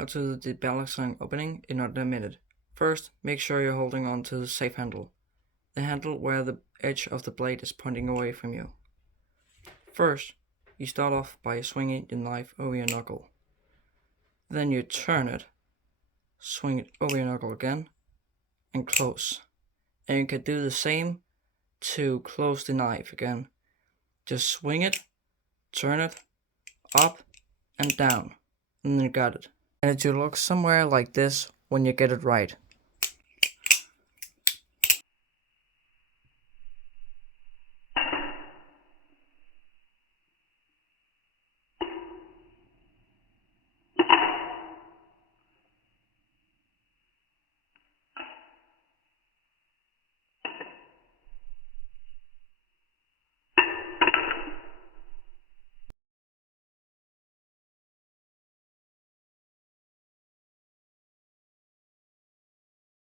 how to do the balancing opening in under a minute. First, make sure you're holding on to the safe handle, the handle where the edge of the blade is pointing away from you. First, you start off by swinging the knife over your knuckle. Then you turn it, swing it over your knuckle again, and close. And you can do the same to close the knife again. Just swing it, turn it, up and down, and then you got it. And it should look somewhere like this when you get it right.